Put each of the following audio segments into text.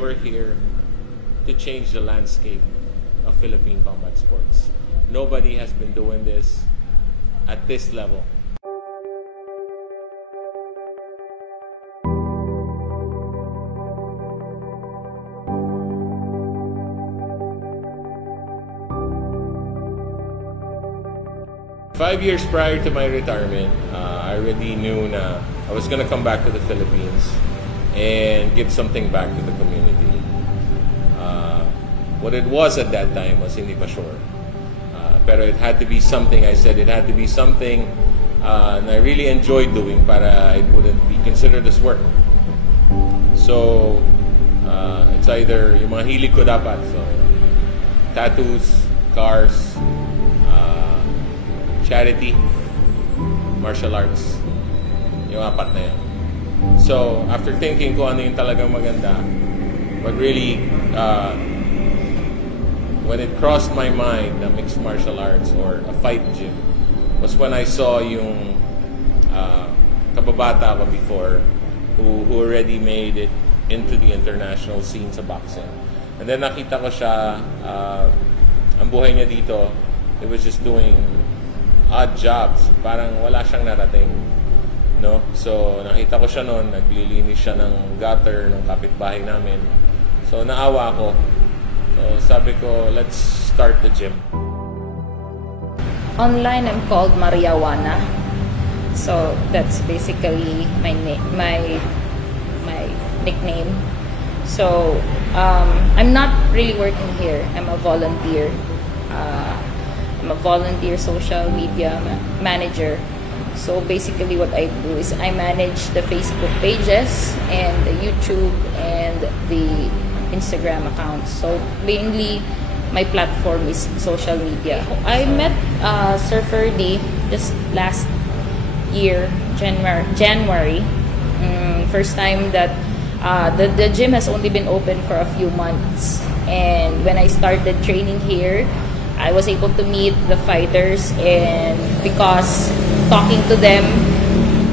We're here to change the landscape of Philippine combat sports. Nobody has been doing this at this level. Five years prior to my retirement, I already knew na I was gonna come back to the Philippines and give something back to the community. What it was at that time was hindi pa sure. Pero it had to be something, I said it had to be something and I really enjoyed doing para it wouldn't be considered as work. So, it's either yung mga hilig ko dapat. So, tattoos, cars, charity, martial arts, yung apat na yan. So, after thinking ko ano yung talagang maganda, but really, when it crossed my mind na mixed martial arts or a fight gym, was when I saw yung kababata ko before who already made it into the international scene sa boxing. And then nakita ko siya, ang buhay niya dito, it was just doing odd jobs. Parang wala siyang narating. No? So, nakita ko siya noon, naglilinis siya ng gutter ng kapitbahay namin. So, naawa ako. So, sabi ko, let's start the gym. Online, I'm called Maria Juana. So, that's basically my nickname. So, I'm not really working here. I'm a volunteer. I'm a volunteer social media manager. So basically what I do is I manage the Facebook pages and the YouTube and the Instagram accounts. So mainly my platform is social media. I met Sir Ferdy just last year, January. First time that the gym has only been open for a few months. And when I started training here, I was able to meet the fighters, and because talking to them,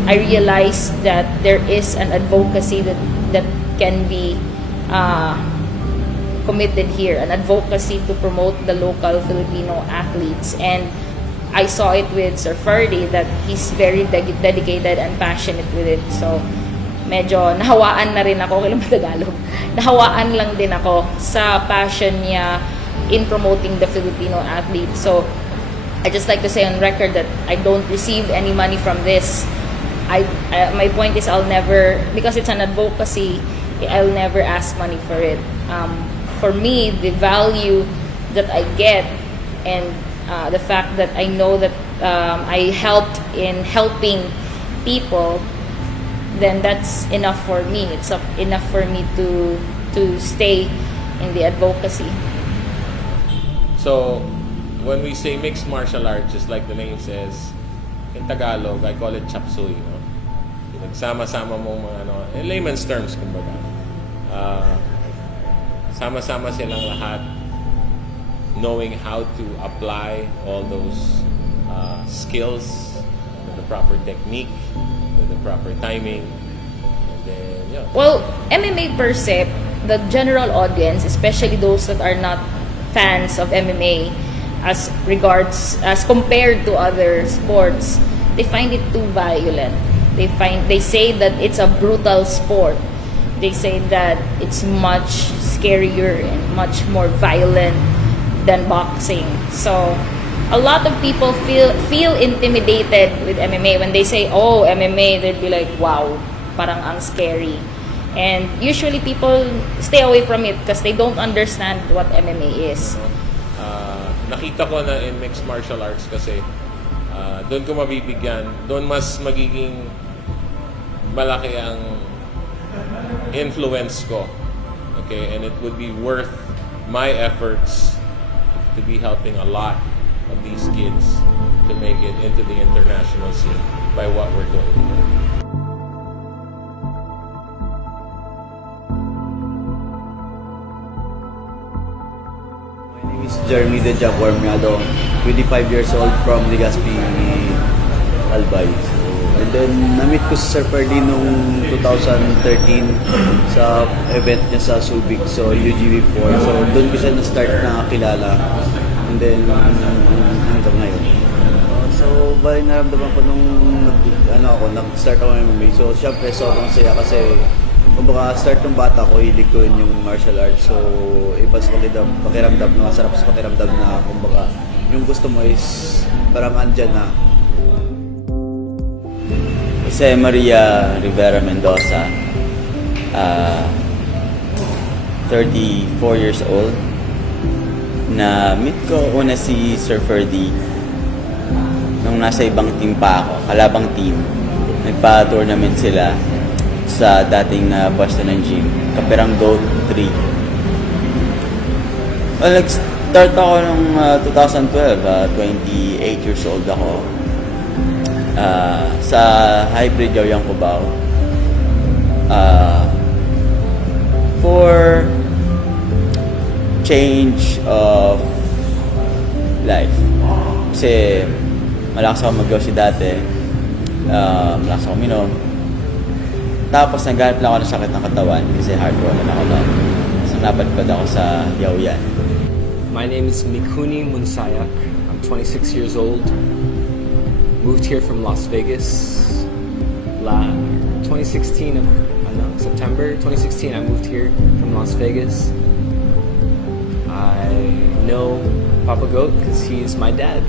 I realized that there is an advocacy that can be committed here, an advocacy to promote the local Filipino athletes. And I saw it with Sir Ferdy that he's very dedicated and passionate with it. So medyo nahawaan na rin ako, kailan ba Tagalog? Nahawaan lang din ako sa passion niya in promoting the Filipino athletes. So I just like to say on record that I don't receive any money from this. My point is I'll never, because it's an advocacy, I'll never ask money for it. For me, the value that I get and the fact that I know that I helped in helping people, then that's enough for me. It's enough for me to stay in the advocacy. So, when we say mixed martial arts, just like the name says, in Tagalog, I call it chapsuy. No? Nagsama-sama mong mga, in layman's terms, kumbaga. Sama-sama silang lahat, knowing how to apply all those skills with the proper technique, with the proper timing. And then, yeah. Well, MMA per se, the general audience, especially those that are not fans of MMA, as compared to other sports, they find it too violent. They say that it's a brutal sport. They say that it's much scarier and much more violent than boxing. So a lot of people feel intimidated with MMA. When they say, oh, MMA, they'd be like, wow, parang ang scary. And usually people stay away from it because they don't understand what MMA is. Nakita ko na in mixed martial arts kasi doon ko mabibigyan, doon mas magiging malaki ang influence ko. Okay, and it would be worth my efforts to be helping a lot of these kids to make it into the international scene by what we're doing here. Jeremy De Jaguarmiado, 25 years old from Legazpi, Albay. So, and then na-meet ko si Sir Ferdy noong 2013 sa event niya sa Subic, so UGB4. So doon ko siya na-start na kilala. And then hanggang ngayon. So bali naramdaman ko nung nag-start ako ng MMA. So syempre sobrang saya kasi kumbaga start ng bata ko, hilig ko yung martial arts. So iba sa pakiramdam, masarap sa pakiramdam na kumbaga yung gusto mo is parang andyan na. Jose Maria Rivera Mendoza, 34 years old. Na-meet ko una si Sir Ferdy nung nasa ibang team pa ako, kalabang team. Nagpa-tournament sila sa dating na Boston ng gym, Kapirang Goat 3. Well, nag-start ako nung 2012, 28 years old ako. Sa Hybrid Yaoyang Cubao. For change of life. Kasi malakas ako mag-yosi dati. Malakas ako minom. Tapos naghanap lang ako ng sakit ng katawan kasi hardcore na ako lang. So napadpad ako sa Yaoyan. My name is Mikuni Munsayak. I'm 26 years old. Moved here from Las Vegas. 2016 September 2016 I moved here from Las Vegas. I know Papa Goat because he's my dad.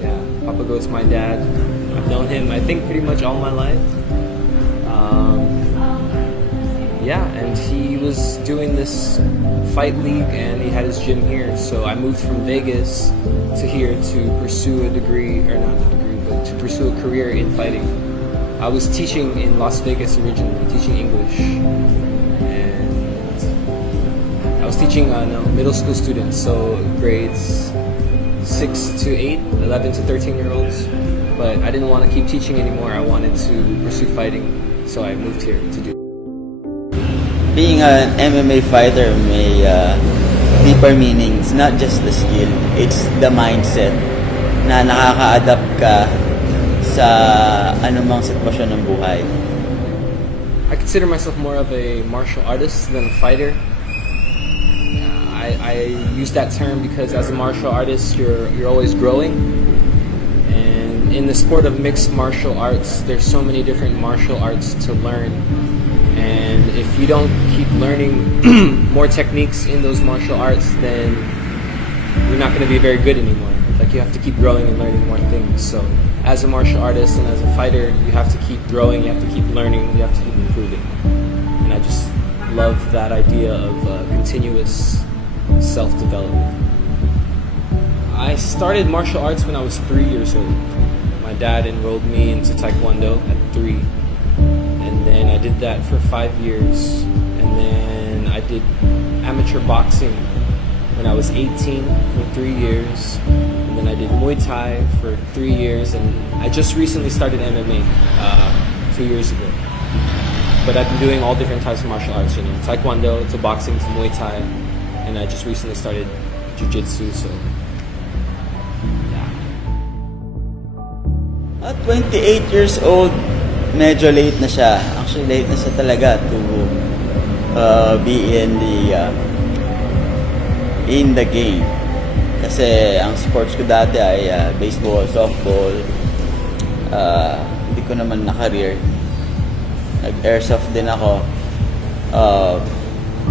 Yeah, Papa Goat's my dad. I've known him I think pretty much all my life. Yeah, and he was doing this fight league and he had his gym here, so I moved from Vegas to here to pursue a degree, or not a degree, but to pursue a career in fighting. I was teaching in Las Vegas originally, teaching English, and I was teaching middle school students, so grades 6 to 8, 11 to 13-year-olds, but I didn't want to keep teaching anymore. I wanted to pursue fighting, so I moved here to do. Being an MMA fighter may deeper meaning. It's not just the skill, it's the mindset na nakaka-adapt ka sa anumang sitwasyon ng buhay. I consider myself more of a martial artist than a fighter. I use that term because as a martial artist, you're always growing. And in the sport of mixed martial arts, there's so many different martial arts to learn. And if you don't keep learning more techniques in those martial arts, then you're not going to be very good anymore. Like, you have to keep growing and learning more things. So as a martial artist and as a fighter, you have to keep growing, you have to keep learning, you have to keep improving. And I just love that idea of continuous self-development. I started martial arts when I was 3 years old. My dad enrolled me into Taekwondo at 3. And then I did that for 5 years. And then I did amateur boxing when I was 18 for 3 years. And then I did Muay Thai for 3 years. And I just recently started MMA 2 years ago. But I've been doing all different types of martial arts, you know, Taekwondo to boxing to Muay Thai. And I just recently started Jiu-Jitsu, so yeah. At 28 years old, medyo late na siya. Actually, late na siya talaga to be in the game. Kasi ang sports ko dati ay baseball, softball. Hindi ko naman na-career. Nag-airsoft din ako.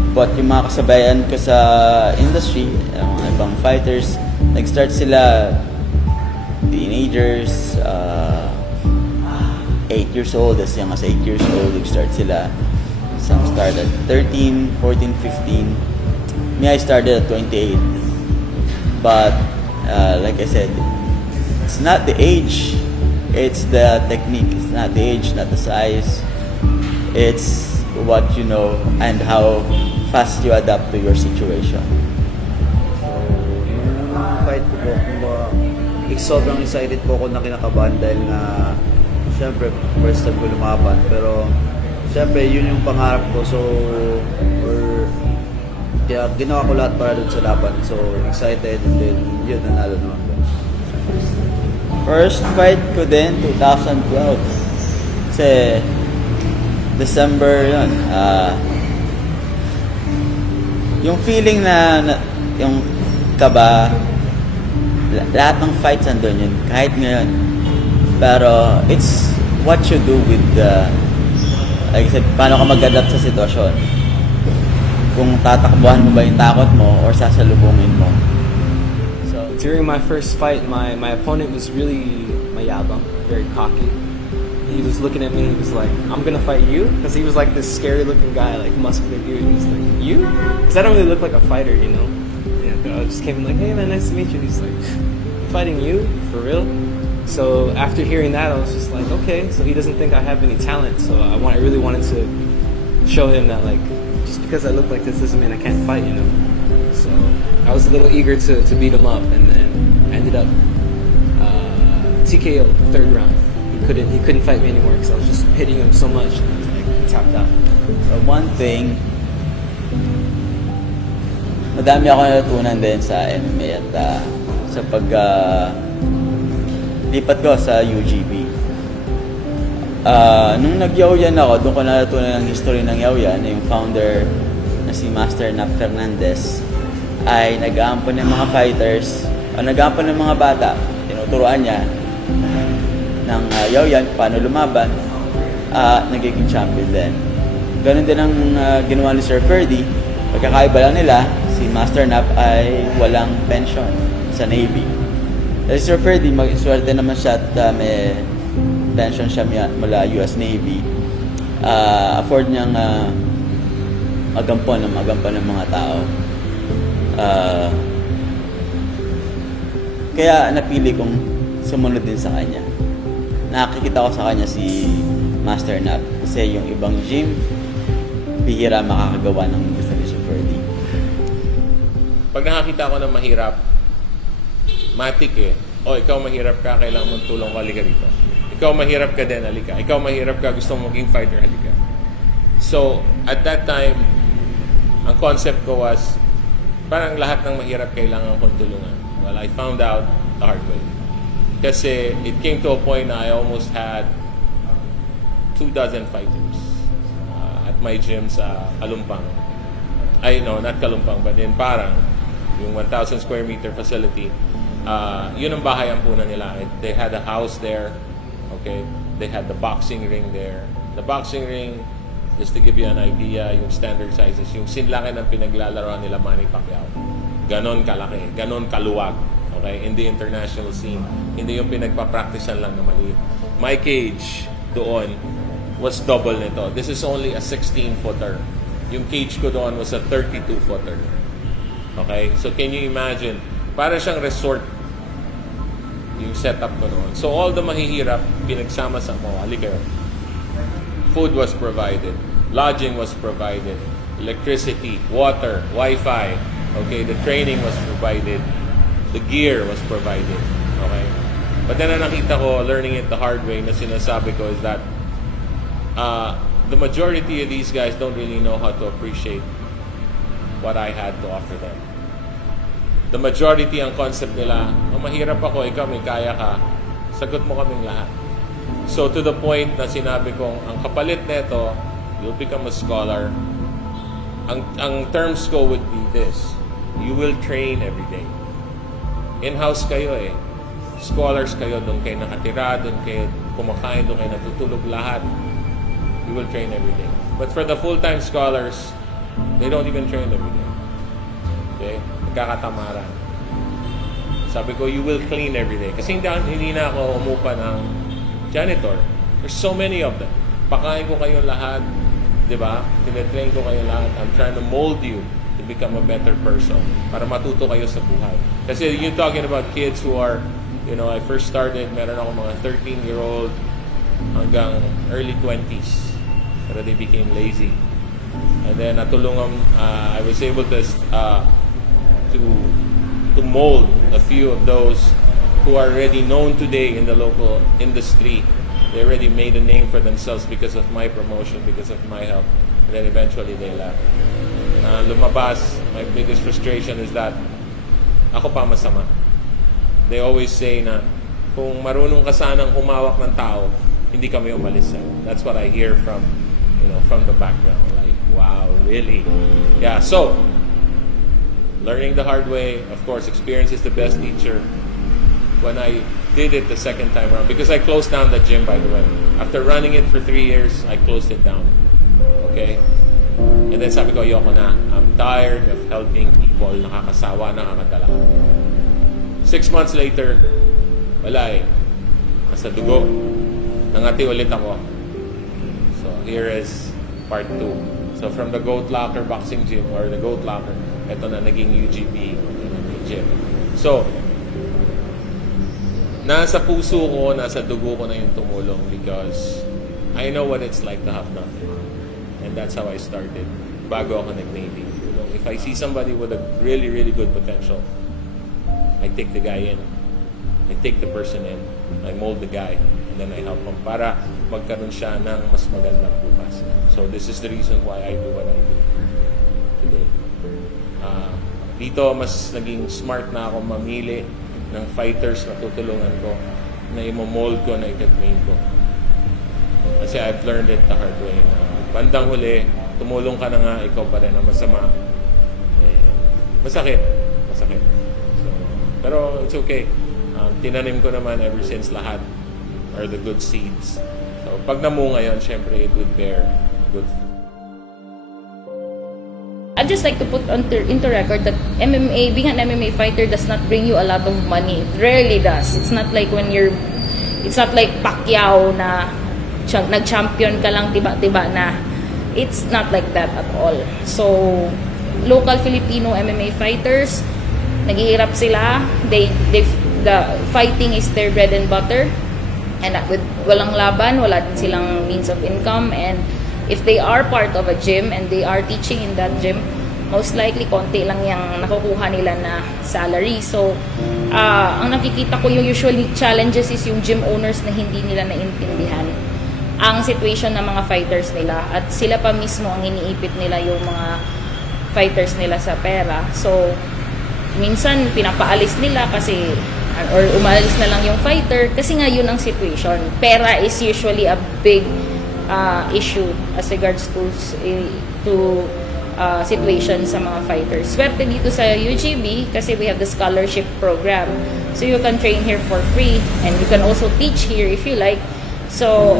But yung mga kasabayan ko sa industry, mga ibang fighters, nag-start sila teenagers, 8 years old, as young as 8 years old, nag-start sila. Some started at 13, 14, 15. Me, I started at 28. But, like I said, it's not the age, it's the technique. It's not the age, not the size. It's what you know and how fast you adapt to your situation. So, yung fight ko po, sobrang excited po ako na kinakabahan dahil na siyempre, first time ko lumaban. Pero, siyempre, yun yung pangarap ko. So, kaya ginawa ko lahat para dun sa laban. So, excited and then, yun, nanalo naman po. First fight ko din, 2012. Kasi, December yun. Yung feeling na yung kaba, lahat ng fights andun yun, kahit ngayon. Pero, it's what you do with the, like I said, paano ka mag-adapt sa sitwasyon. Kung tatakbuhan mo ba yung takot mo or sasalubungin mo. During my first fight, my opponent was really mayabang, very cocky. He was looking at me, he was like, I'm gonna fight you? Because he was like this scary looking guy, like muscular dude. He was like, you? Because I don't really look like a fighter, you know? Yeah, I just came in like, hey man, nice to meet you. He's like, fighting you? For real? So after hearing that, I was just like, okay, so he doesn't think I have any talent. So I really wanted to show him that, like, just because I look like this doesn't mean I can't fight, you know? So I was a little eager to beat him up, and then ended up TKO third round. He couldn't fight me anymore because I was just hitting him so much, and he was like, he tapped out. So one thing, madami ako natutunan din sa MMA at sa lipat ko sa UGB. Nung nag-Yaoyan ako, doon ko natutunan ang history ng Yaoyan, yung founder na si Master Nap Fernandez ay nag-aampon ng mga fighters o nag-aampon ng mga bata. Tinuturuan niya ng Yaoyan paano lumaban, nagiging champion din. Ganun din ang ginawa ni Sir Ferdy. Pagkakaiba lang nila, si Master Nap ay walang pension sa Navy. Kasi Sir Ferdy, swerte naman siya at may pension siya mula US Navy. Afford niyang magampon ng mga tao. Kaya napili kong sumunod din sa kanya. Nakikita ko sa kanya si Master Nap kasi yung ibang gym, bihira makakagawa ng gusto ni Sir Ferdy. Pag nakakita ko ng mahirap, matik ikaw mahirap ka, kailangan mong tulong ko, halika dito. Ikaw mahirap ka din, halika. Ikaw mahirap ka, gusto mong maging fighter, halika. So, at that time, ang concept ko was, parang lahat ng mahirap kailangan kong tulungan. Well, I found out the hard way. Kasi it came to a point na I almost had 24 fighters at my gym sa Kalumpang. Not Kalumpang, but in Parang, yung 1,000 square meter facility. Yun ang bahay ampunan nila. They had a house there. Okay? They had the boxing ring there. The boxing ring, just to give you an idea, yung standard sizes, yung sinlaki ng pinaglalaroan nila Manny Pacquiao. Ganon kalaki, ganon kaluwag. Okay? In the international scene. Hindi yung pinagpa-practicean lang na maliit. My cage doon was double nito. This is only a 16-footer. Yung cage ko doon was a 32-footer. Okay? So can you imagine? Para siyang resort yung setup ko noon. So all the mahihirap, pinagsama sa mo. Halika. Food was provided. Lodging was provided. Electricity, water, Wi-Fi. Okay? The training was provided. The gear was provided. Okay? But then nakita ko, learning it the hard way, na sinasabi ko is that the majority of these guys don't really know how to appreciate what I had to offer them. The majority ang concept nila, mahirap ako, ikaw may kaya ka, sagot mo kaming lahat. So to the point na sinabi kong, ang kapalit nito, you'll become a scholar. Ang terms ko would be this: you will train every day. In-house kayo Scholars kayo, doon kayo nakatira, doon kayo kumakain, doon kayo natutulog lahat. You will train every day. But for the full-time scholars, they don't even train every day. Okay? Nagkakatamaran. Sabi ko, you will clean every day. Kasi hindi na ako umupa ng janitor. There's so many of them. Pakain ko kayo lahat. Diba? Tine-train ko kayo lahat. I'm trying to mold you to become a better person para matuto kayo sa buhay. Kasi you're talking about kids who are, I first started, meron ako mga 13-year-old hanggang early 20s. Pero they became lazy. And then natulungan, I was able to mold a few of those who are already known today in the local industry. They already made a name for themselves because of my promotion, because of my help. And then eventually they left. Lumabas, my biggest frustration is that ako pa masama. They always say na kung marunong ka sanang humawak ng tao, hindi kami umalis sa'yo. That's what I hear from, from the background. Like, wow, really? Yeah, so, learning the hard way. Of course, experience is the best teacher. When I did it the second time around, because I closed down the gym, by the way. After running it for 3 years, I closed it down. Okay? And then sabi ko, ayoko na. I'm tired of helping people. Nakakasawa, nakakadala. 6 months later, wala eh. Nasa dugo. Nangati ulit ako. So, here is part 2. So, from the Goat Locker Boxing Gym, or the Goat Locker, ito na naging UGB gym. So, nasa puso ko, nasa dugo ko na yung tumulong because I know what it's like to have nothing. And that's how I started bago ako nag-Navy. If I see somebody with a really, really good potential, I take the guy in. I take the person in. I mold the guy. And then I help him para magkaroon siya ng mas magandang bukas. So this is the reason why I do what I do today. Dito, mas naging smart na ako mamili ng fighters na tutulungan ko, na imo-mold ko, na itatrain ko. Kasi I've learned it the hard way. Bandang huli, tumulong ka na nga, ikaw pa rin ang masama. Masakit. Masakit. So, pero it's okay. Tinanim ko naman ever since lahat are the good seeds. So, pag namunga yun, syempre, it would bear good fruit. I'd just like to put into record that MMA, being an MMA fighter does not bring you a lot of money. It rarely does. It's not like it's not like Pacquiao na nag-champion ka lang tiba-tiba na. It's not like that at all. So, local Filipino MMA fighters, naghihirap sila. The fighting is their bread and butter. And with walang laban, wala din silang means of income. And if they are part of a gym and they are teaching in that gym, most likely konti lang yung nakukuha nila na salary. So, ang nakikita ko yung usually challenges is yung gym owners na hindi nila naintindihan ang situation ng mga fighters nila. At sila pa mismo ang iniipit nila yung mga fighters nila sa pera. So, minsan pinapaalis nila kasi or umalis na lang yung fighter kasi nga yun ang situation. Pera is usually a big issue as regards to situation sa mga fighters. Swerte dito sa UGB kasi we have the scholarship program. So you can train here for free and you can also teach here if you like. So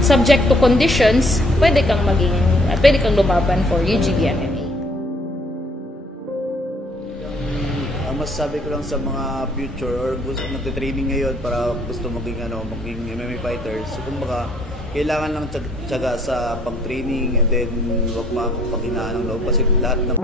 subject to conditions, pwede kang lumaban for UGB MMA. Ang masasabi ko lang sa mga future or gusto nagte-training ngayon para gusto maging MMA fighters. So kumbaga, kailangan lang tiyaga sa pang-training and then wag makapaghinaan ng loob kasi lahat ng